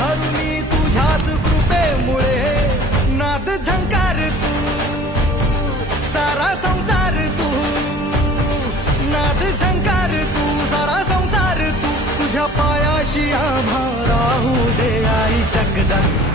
हरुणी तुझ्याच कृपेमुळे नाद झंकार तू सारा संसार तू नाद झंकार तू सारा संसार तू तुझ्या पायाशी आम्हा राहू दे आई जगदंबा